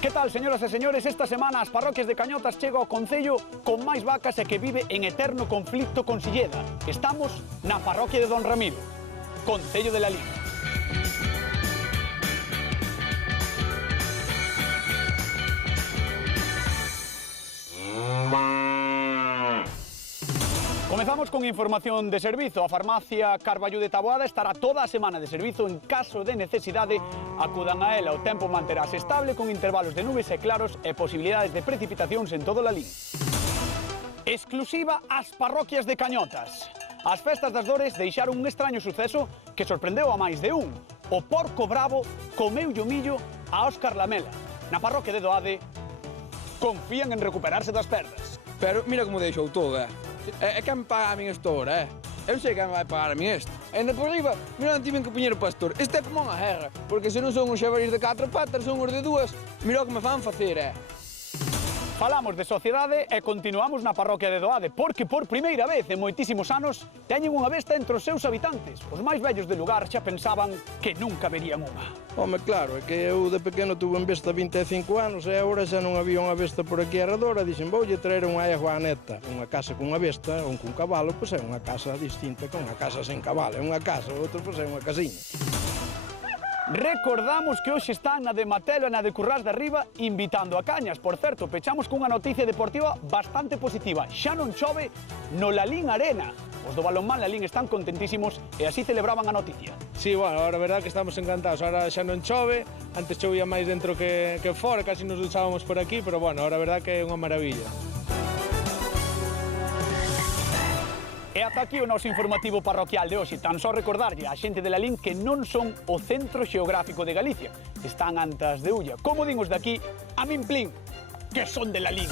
Que tal, señoras e señores? Esta semana as parroquias de Cañotas chega ao concello con máis vacas e que vive en eterno conflicto con Silleda. Estamos na parroquia de Don Ramiro, concello de Lalín. Comezamos con información de servizo. A farmacia Carballo de Taboada estará toda a semana de servizo en caso de necesidade. Acudan a ela, o tempo manterase estable con intervalos de nubes e claros e posibilidades de precipitacións en todo Lalín. Exclusiva ás parroquias de Cañotas. As festas das Dores deixaron un extraño suceso que sorprendeu a máis de un. O porco bravo comeu o millo a Óscar Lamela. Na parroquia de Doade confían en recuperarse das perdas. Pero mira como deixou todo, É quen me paga a min isto ahora, Eu sei quen vai pagar a min isto. E ainda por riba, mira onde tiven que poñer o pastor. Isto é como unha guerra, porque se non son os xabarís de 4 patas, son os de 2. Mira o que me fan facer, Falamos de sociedade e continuamos na parroquia de Doade, porque por primeira vez en moitísimos anos teñen unha besta entre os seus habitantes. Os máis vellos do lugar xa pensaban que nunca verían unha. Home, claro, é que eu de pequeno tuve en besta 25 anos e agora xa non había unha besta por aquí arredor e dixen, voulle traer unha iguaneta. Unha casa con unha besta ou cun cabalo, pois é unha casa distinta que unha casa sen cabalo. É unha casa, outra pois é unha casiña. Recordamos que hoxe están na de Matelo e na de Currás de Arriba invitando a cañas. Por certo, pechamos cunha noticia deportiva bastante positiva. Xa non chove no Lalín Arena. Os do balonmán Lalín están contentísimos e así celebraban a noticia. Sí, bueno, a verdade que estamos encantados. Ahora xa non chove, antes chovía máis dentro que fora, casi nos duchábamos por aquí, pero bueno, ahora a verdade que é unha maravilla. E ata aquí o noso informativo parroquial de hoxe. Tan só recordarlle a xente de Lalín que non son o centro xeográfico de Galicia. Están antas de Ulla. Como din os de aquí, a min plin, que son de Lalín.